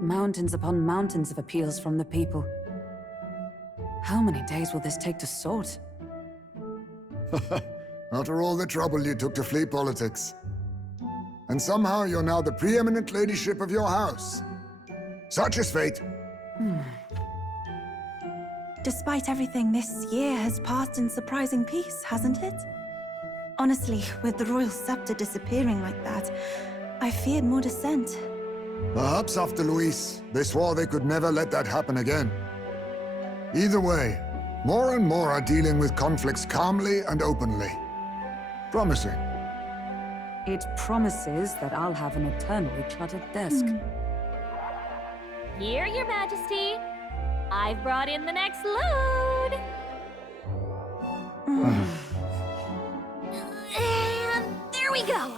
Mountains upon mountains of appeals from the people. How many days will this take to sort? After all the trouble you took to flee politics. And somehow you're now the preeminent ladyship of your house. Such is fate. Despite everything, this year has passed in surprising peace, hasn't it? Honestly, with the royal scepter disappearing like that, I feared more dissent. Perhaps after Luis, they swore they could never let that happen again. Either way, more and more are dealing with conflicts calmly and openly. Promising. It promises that I'll have an eternally cluttered desk. Here, Your Majesty. I've brought in the next load. And there we go.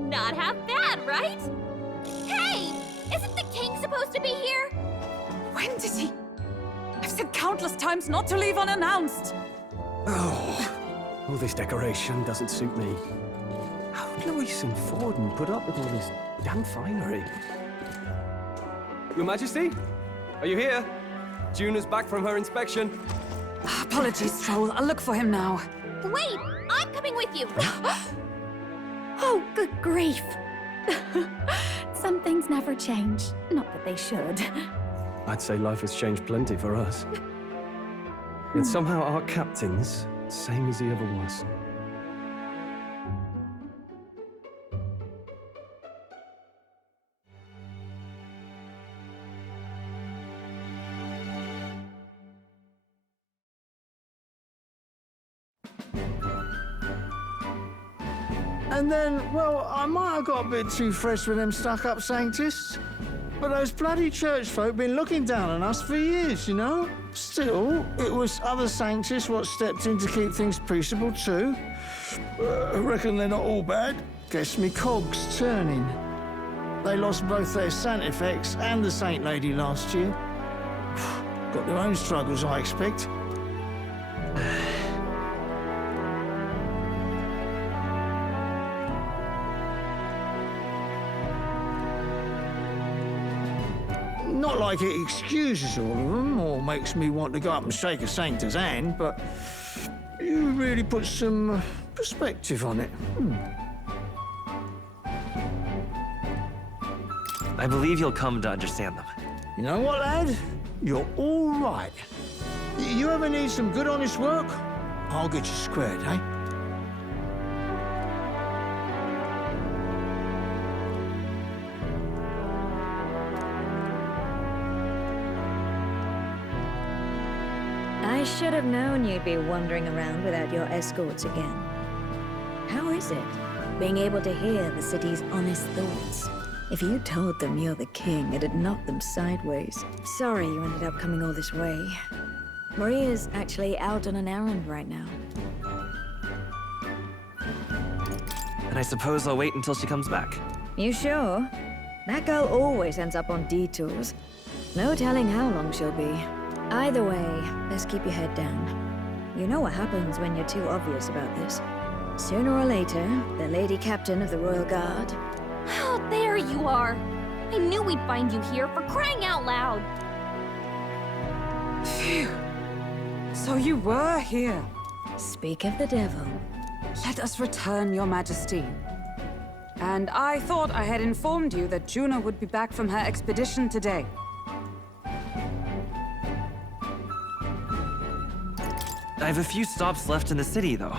Not half bad, right? Hey! Isn't the king supposed to be here? When did he? I've said countless times not to leave unannounced. Oh, all this decoration doesn't suit me. How would Luis and Forden put up with all this damn finery? Your Majesty? Are you here? Juna's back from her inspection. Apologies, Troll. I'll look for him now. Wait! I'm coming with you! Oh, good grief. Some things never change. Not that they should. I'd say life has changed plenty for us. Yet somehow our captain's same as he ever was. And then, well, I might have got a bit too fresh with them stuck-up sanctists. But those bloody church folk been looking down on us for years, you know? Still, it was other sanctists what stepped in to keep things peaceable too. I reckon they're not all bad. Guess me cogs turning. They lost both their Santifex and the Saint Lady last year. Got their own struggles, I expect. Not like it excuses all of them or makes me want to go up and shake a sanctor's hand, but you really put some perspective on it. I believe you'll come to understand them. You know what, lad? You're all right. You ever need some good, honest work? I'll get you squared, eh? I should have known you'd be wandering around without your escorts again. How is it, being able to hear the city's honest thoughts? If you told them you're the king, it'd knock them sideways. Sorry you ended up coming all this way. Maria's actually out on an errand right now. And I suppose I'll wait until she comes back. You sure? That girl always ends up on detours. No telling how long she'll be. Either way, let's keep your head down. You know what happens when you're too obvious about this. Sooner or later, the Lady Captain of the Royal Guard... Oh, there you are! I knew we'd find you here, for crying out loud! Phew. So you were here. Speak of the devil. Let us return, Your Majesty. And I thought I had informed you that Juna would be back from her expedition today. I have a few stops left in the city, though.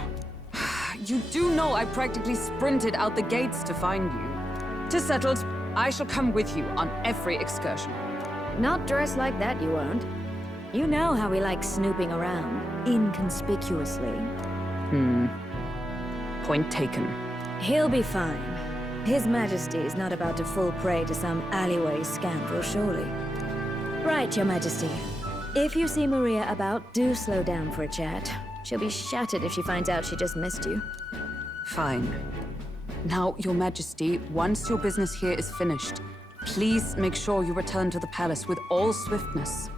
You do know I practically sprinted out the gates to find you. 'Tis settled. I shall come with you on every excursion. Not dressed like that, you won't. You know how we like snooping around, inconspicuously. Point taken. He'll be fine. His Majesty is not about to fall prey to some alleyway scoundrel, surely. Right, Your Majesty. If you see Maria about, do slow down for a chat. She'll be shattered if she finds out she just missed you. Fine. Now, Your Majesty, once your business here is finished, please make sure you return to the palace with all swiftness.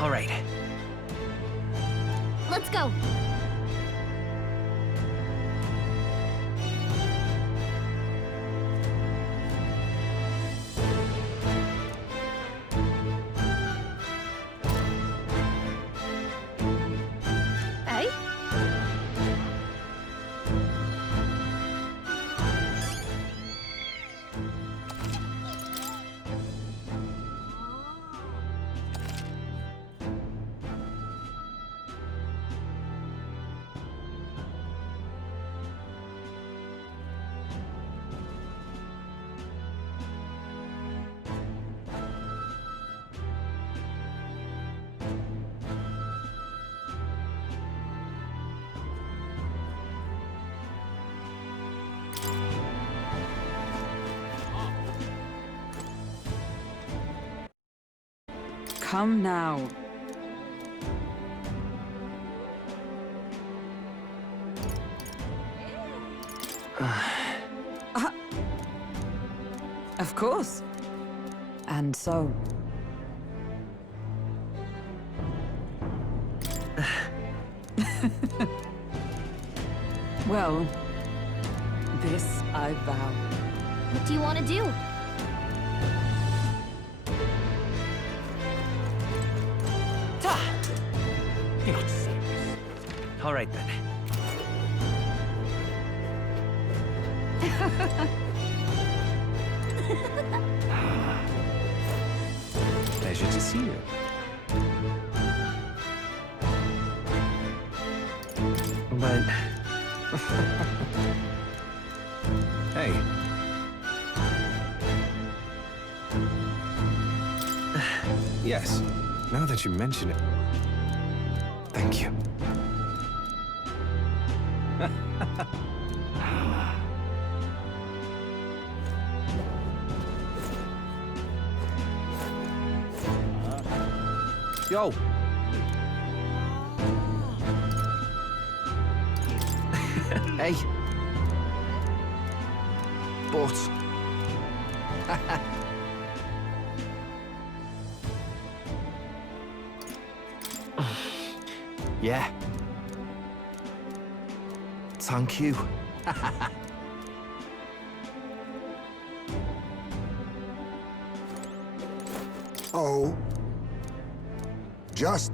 All right. Let's go. Hey? Come now. Of course. And so. Well, this I vow. What do you want to do? You're not serious. All right, then. Pleasure to see you. But... Hey. Yes, now that you mention it. Thank you. Yo! Hey! But... Yeah. Thank you. Oh. Just...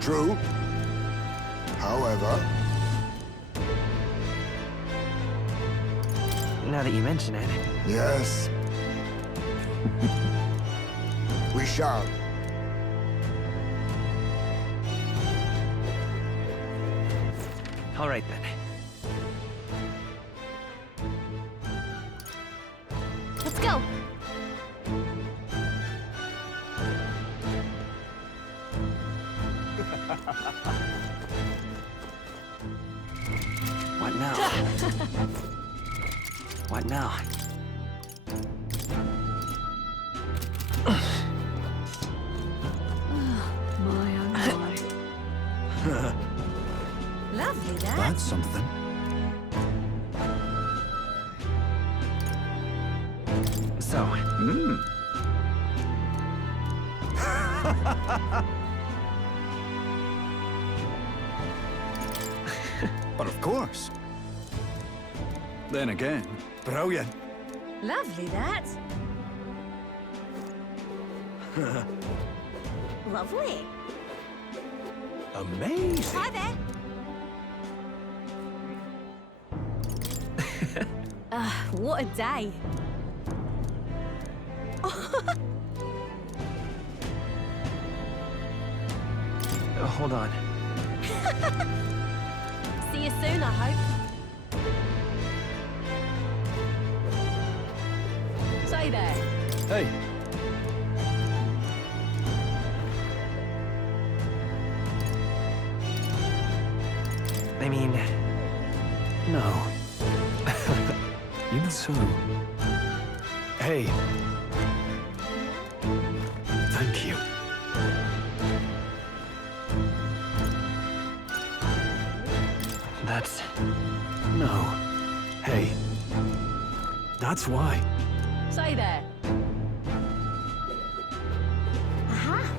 True. However... Now that you mention it. Yes. We shall. All right, then. Let's go. What now? What now? Lovely, that. That's something. So, But of course. Then again, brilliant. Lovely, that. Lovely. Amazing. Hi there. What a day. hold on. See you soon, I hope. Say there. Hey. I mean, no. Even so. Hey. Thank you. That's... No. Hey. That's why. Say there. Aha.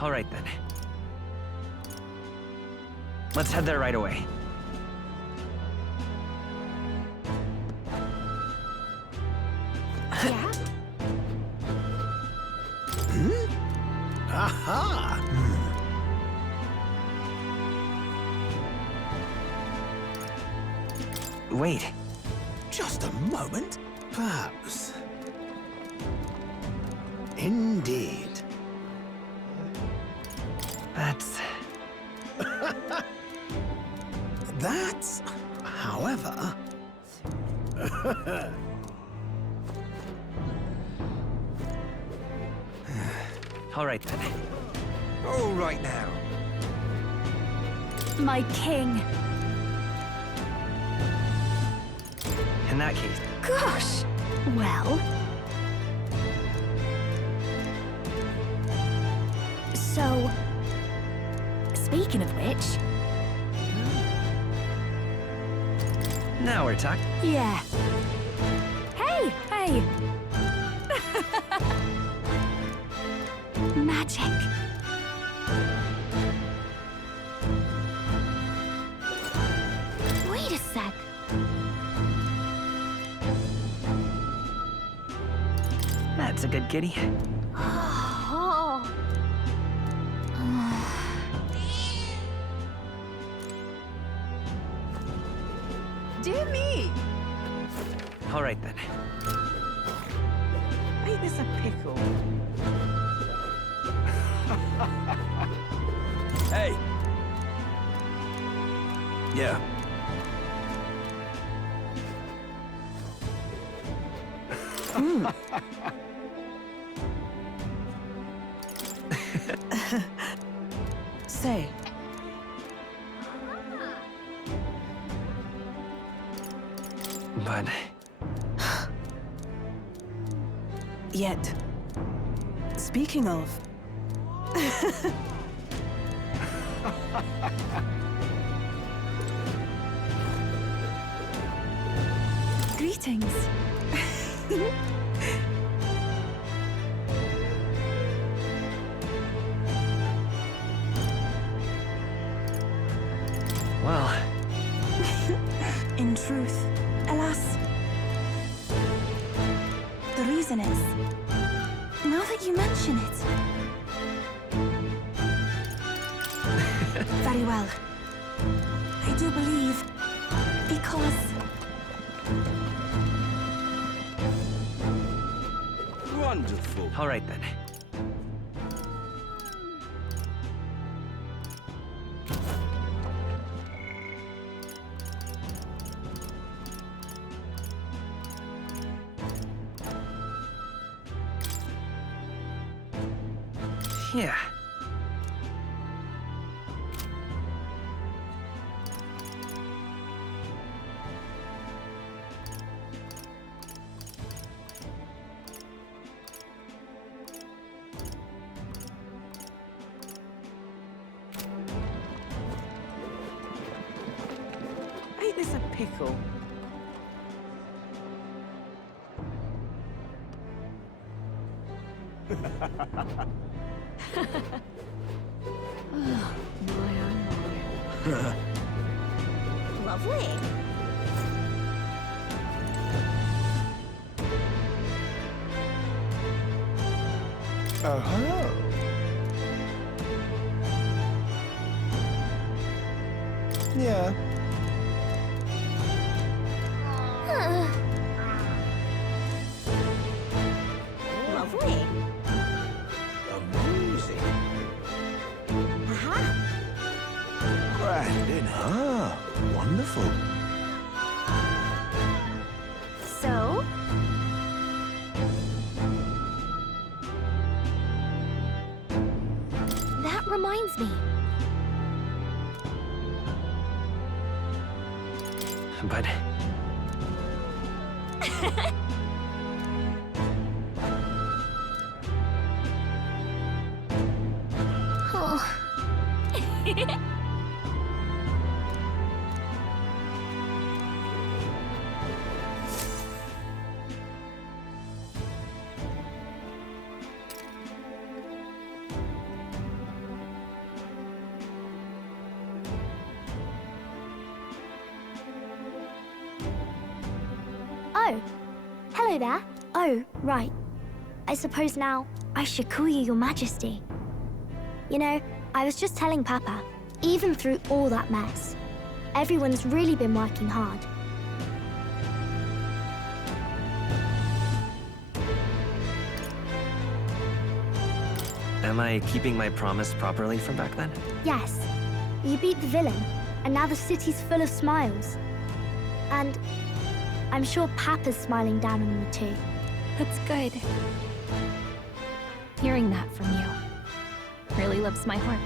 All right, then. Let's head there right away. Yeah? Aha! Wait. Just a moment. Perhaps. Indeed. That's... That's, however... All right, then. All right now. My king. In that case, Gosh. Well. So, speaking of which, now we're talking. yeah. Hey, hey. Magic. Wait a sec. That's a good kitty. Oh. Dear me. All right, then. Ain't this a pickle? Hey! Yeah. Say. But... Yet. Speaking of. Greetings. well... In truth, alas. The reason is, now that you mention it. Very well. I do believe, because Wonderful. All right, then. Yeah. Ain't this a pickle? Lovely. Oh-ho! Yeah. Lovely. Amazing. Aha. Brandon, huh? Wonderful. So? That reminds me. But... Oh. Hello there. Oh, right. I suppose now I should call you Your Majesty. You know, I was just telling Papa, even through all that mess, everyone's really been working hard. Am I keeping my promise properly from back then? Yes, you beat the villain, and now the city's full of smiles. And I'm sure Papa's smiling down on you too. That's good. Hearing that from you really lifts my heart.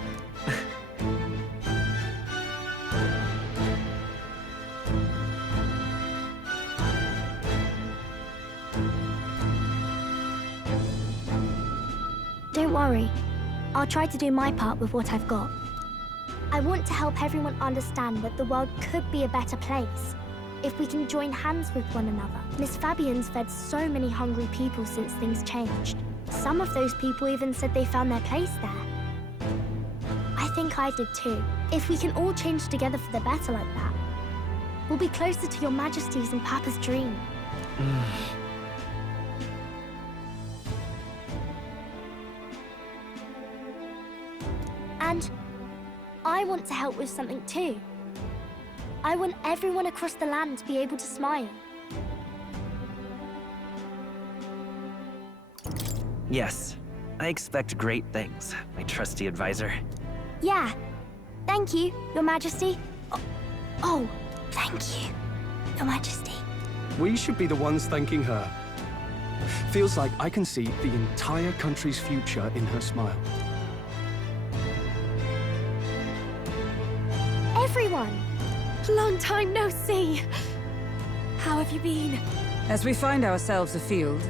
Don't worry. I'll try to do my part with what I've got. I want to help everyone understand that the world could be a better place if we can join hands with one another. Miss Fabian's fed so many hungry people since things changed. Some of those people even said they found their place there. I think I did too. If we can all change together for the better like that, we'll be closer to Your Majesty's and Papa's dream. And I want to help with something too. I want everyone across the land to be able to smile. Yes. I expect great things, my trusty advisor. Yeah. Thank you, Your Majesty. Oh, thank you, Your Majesty. We should be the ones thanking her. Feels like I can see the entire country's future in her smile. Everyone! Long time no see. How have you been? As we find ourselves afield,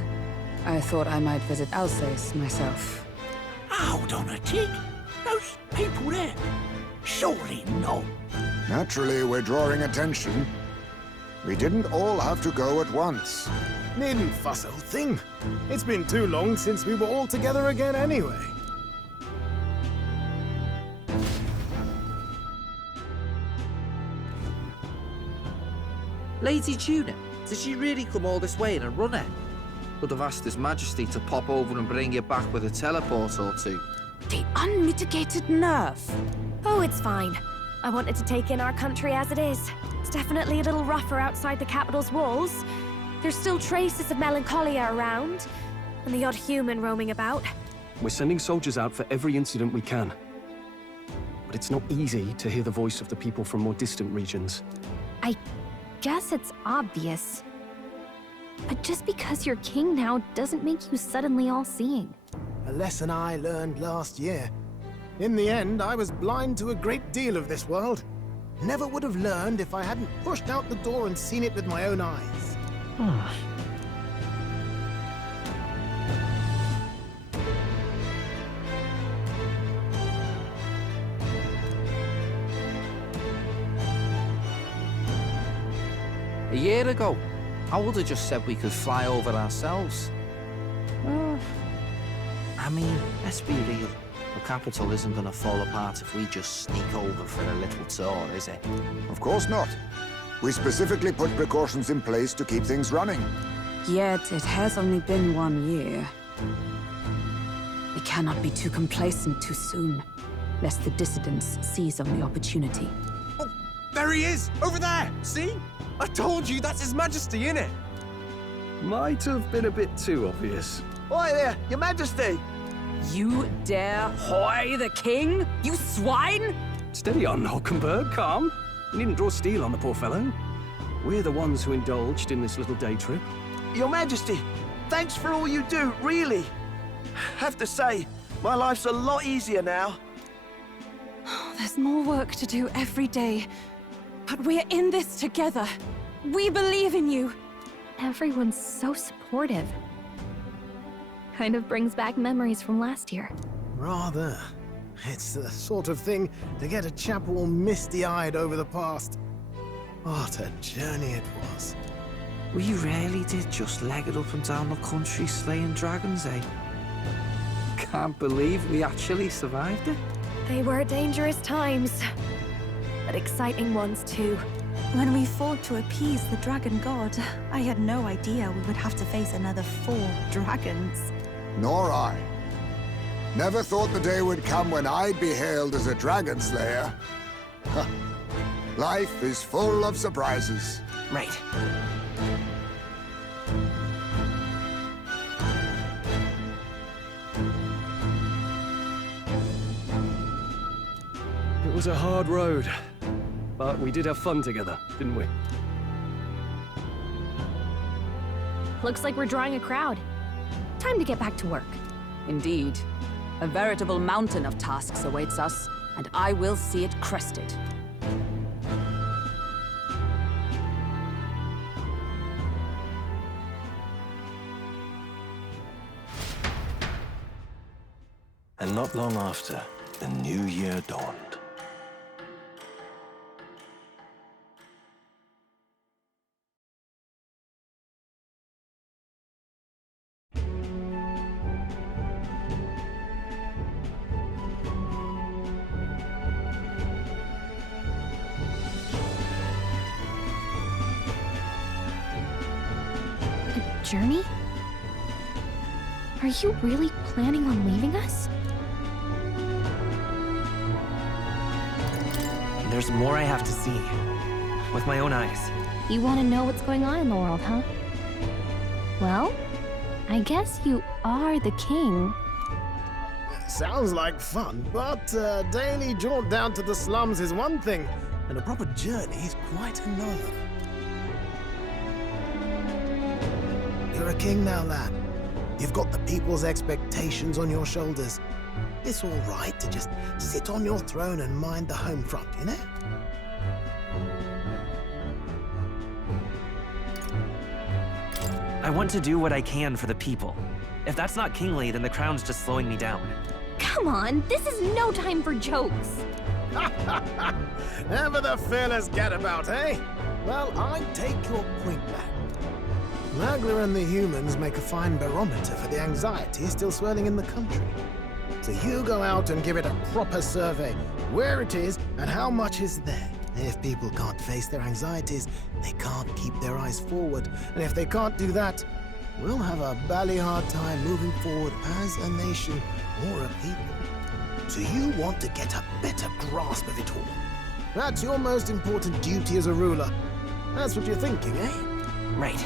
I thought I might visit Alsace myself. Hold on a tick. Those people there? Surely not. Naturally, we're drawing attention. We didn't all have to go at once. Needn't fuss, old thing. It's been too long since we were all together again anyway. Lady Tuna, did she really come all this way in a runner? Would have asked His Majesty to pop over and bring you back with a teleport or two. The unmitigated nerve. Oh, it's fine. I wanted to take in our country as it is. It's definitely a little rougher outside the capital's walls. There's still traces of melancholia around, and the odd human roaming about. We're sending soldiers out for every incident we can. But it's not easy to hear the voice of the people from more distant regions. I guess it's obvious. But just because you're king now doesn't make you suddenly all-seeing. A lesson I learned last year. In the end, I was blind to a great deal of this world. Never would have learned if I hadn't pushed out the door and seen it with my own eyes. A year ago, I would have just said we could fly over ourselves. I mean, let's be real. The capital isn't going to fall apart if we just sneak over for a little tour, is it? Of course not. We specifically put precautions in place to keep things running. Yet it has only been 1 year. We cannot be too complacent too soon, lest the dissidents seize on the opportunity. Oh, there he is! Over there! See? I told you, that's His Majesty, innit? Might have been a bit too obvious. Oi there, Your Majesty! You dare hoy the king? You swine! Steady on, Hockenberg, calm. You needn't draw steel on the poor fellow. We're the ones who indulged in this little day trip. Your Majesty, thanks for all you do, really. Have to say, my life's a lot easier now. There's more work to do every day. But we're in this together. We believe in you. Everyone's so supportive. Kind of brings back memories from last year. Rather. It's the sort of thing to get a chap all misty-eyed over the past. What a journey it was. We really did just leg it up and down the country slaying dragons, eh? Can't believe we actually survived it. They were dangerous times. but exciting ones too. When we fought to appease the dragon god, I had no idea we would have to face another 4 dragons. Nor I. Never thought the day would come when I'd be hailed as a dragon slayer. Huh. Life is full of surprises. Right. It was a hard road, but we did have fun together, didn't we? Looks like we're drawing a crowd. Time to get back to work. Indeed. A veritable mountain of tasks awaits us, and I will see it crested. And not long after, the new year dawned. Journey? Are you really planning on leaving us? There's more I have to see. With my own eyes. You want to know what's going on in the world, huh? Well, I guess you are the king. Sounds like fun, but a daily jaunt down to the slums is one thing, and a proper journey is quite another. You're a king now, lad. You've got the people's expectations on your shoulders. It's all right to just sit on your throne and mind the home front, you know? I want to do what I can for the people. If that's not kingly, then the crown's just slowing me down. Come on, this is no time for jokes. Ever the fearless gadabout, eh? Well, I take your point back. Magla and the humans make a fine barometer for the anxiety still swirling in the country. So you go out and give it a proper survey, where it is and how much is there. If people can't face their anxieties, they can't keep their eyes forward. And if they can't do that, we'll have a bally hard time moving forward as a nation or a people. So you want to get a better grasp of it all. That's your most important duty as a ruler. That's what you're thinking, eh? Right.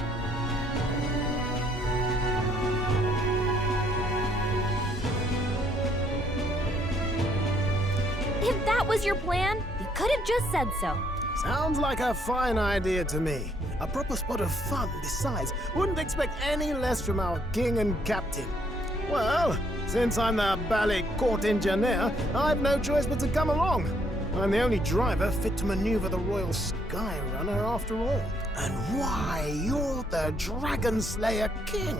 If that was your plan, you could have just said so. Sounds like a fine idea to me. A proper spot of fun, besides. Wouldn't expect any less from our king and captain. Well, since I'm the bally court engineer, I've no choice but to come along. I'm the only driver fit to maneuver the Royal Skyrunner after all. And why, you're the Dragon Slayer King,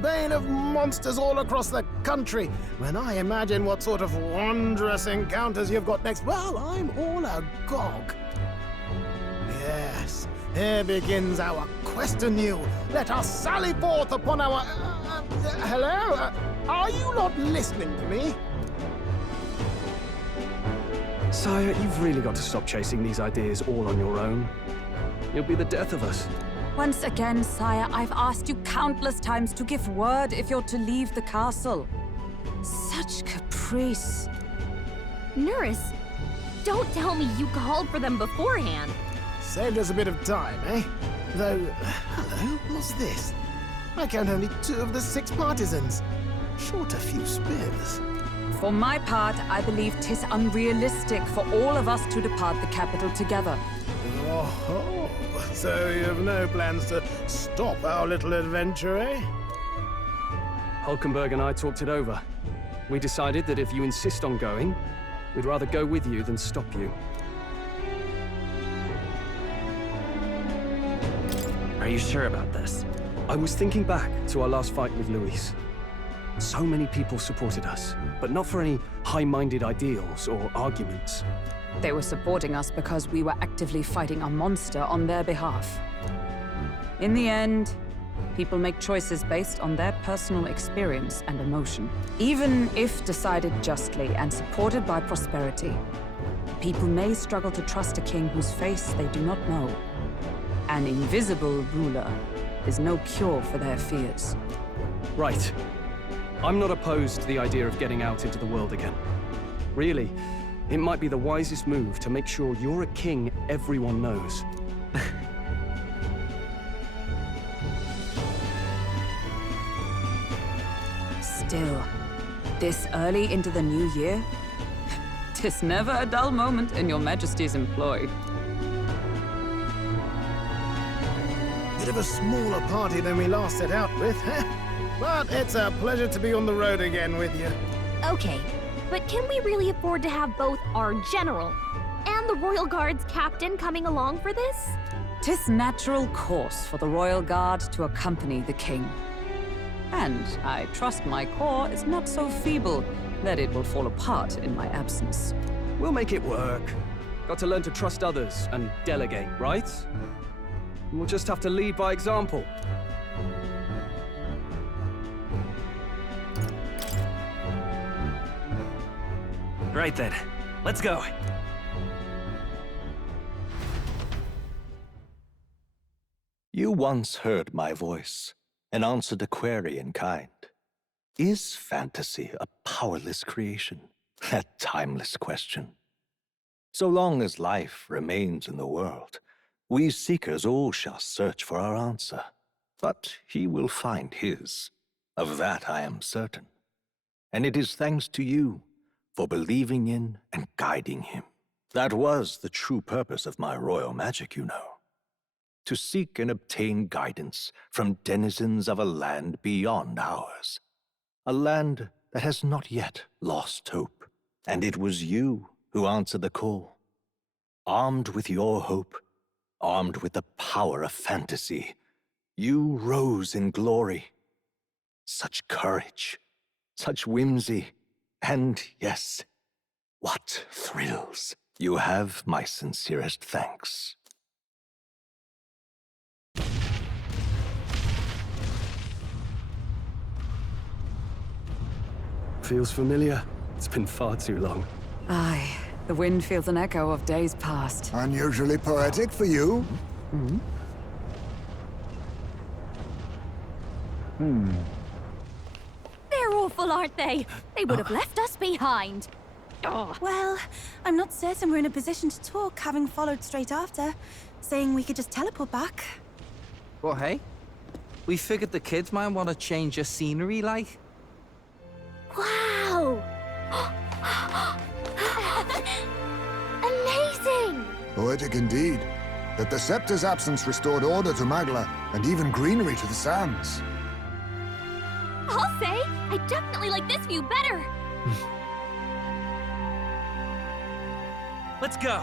bane of monsters all across the country. When I imagine what sort of wondrous encounters you've got next, well, I'm all agog. Yes, here begins our quest anew. Let us sally forth upon our... hello? Are you not listening to me? Sire, you've really got to stop chasing these ideas all on your own. You'll be the death of us. Once again, sire, I've asked you countless times to give word if you're to leave the castle. Such caprice. Nurse, don't tell me you called for them beforehand. Saved us a bit of time, eh? Though, hello, what's this? I count only 2 of the 6 partisans. Short a few spears. For my part, I believe 'tis unrealistic for all of us to depart the capital together. Oh, so you have no plans to stop our little adventure, eh? Hulkenberg and I talked it over. We decided that if you insist on going, we'd rather go with you than stop you. Are you sure about this? I was thinking back to our last fight with Luis. So many people supported us, but not for any high-minded ideals or arguments. They were supporting us because we were actively fighting a monster on their behalf. In the end, people make choices based on their personal experience and emotion. Even if decided justly and supported by prosperity, People may struggle to trust a king whose face they do not know. An invisible ruler is no cure for their fears. Right. I'm not opposed to the idea of getting out into the world again. Really, it might be the wisest move to make sure you're a king everyone knows. Still, this early into the new year? 'Tis never a dull moment in your Majesty's employ. Bit of a smaller party than we last set out with, huh? But it's a pleasure to be on the road again with you. Okay, but can we really afford to have both our general and the Royal Guard's captain coming along for this? 'Tis natural course for the Royal Guard to accompany the king. And I trust my corps is not so feeble that it will fall apart in my absence. We'll make it work. Got to learn to trust others and delegate, right? We'll just have to lead by example. Right then, let's go. You once heard my voice and answered a query in kind. Is fantasy a powerless creation? That timeless question. So long as life remains in the world, we seekers all shall search for our answer. But he will find his. Of that I am certain. And it is thanks to you for believing in and guiding him. That was the true purpose of my royal magic, you know. To seek and obtain guidance from denizens of a land beyond ours. A land that has not yet lost hope. And it was you who answered the call. Armed with your hope, armed with the power of fantasy, you rose in glory. Such courage, such whimsy, and yes, what thrills. You have my sincerest thanks. Feels familiar. It's been far too long. Aye, the wind feels an echo of days past. Unusually poetic for you. They're awful, aren't they? They would have left us behind. Oh. Well, I'm not certain we're in a position to talk, having followed straight after, saying we could just teleport back. Well, hey, we figured the kids might want to change your scenery, like. Wow! Amazing! Poetic indeed. That the scepter's absence restored order to Magla, and even greenery to the sands. I'll say, I definitely like this view better. Let's go.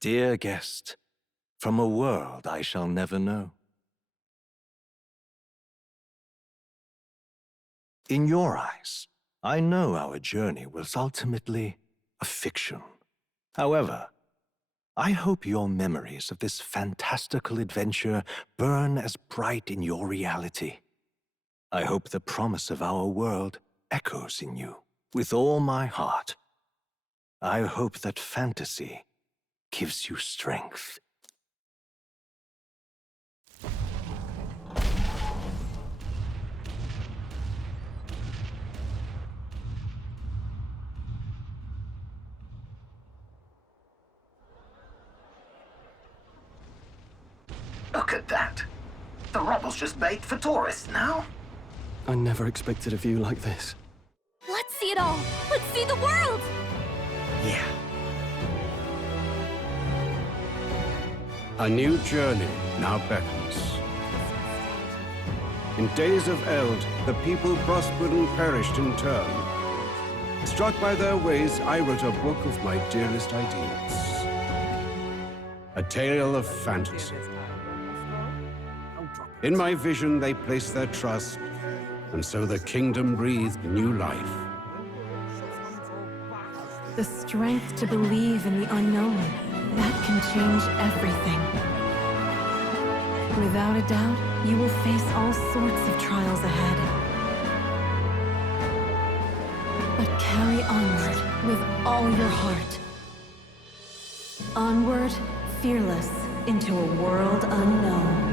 Dear guest, from a world I shall never know. In your eyes, I know our journey was ultimately a fiction. However, I hope your memories of this fantastical adventure burn as bright in your reality. I hope the promise of our world echoes in you with all my heart. I hope that fantasy gives you strength. Look at that. The rubble's just bait for tourists now. I never expected a view like this. Let's see it all! Let's see the world! Yeah. A new journey now beckons. In days of eld, the people prospered and perished in turn. Struck by their ways, I wrote a book of my dearest ideas. A tale of fantasy. In my vision, they placed their trust, and so the kingdom breathed new life. The strength to believe in the unknown, that can change everything. Without a doubt, you will face all sorts of trials ahead. But carry onward with all your heart. Onward, fearless, into a world unknown.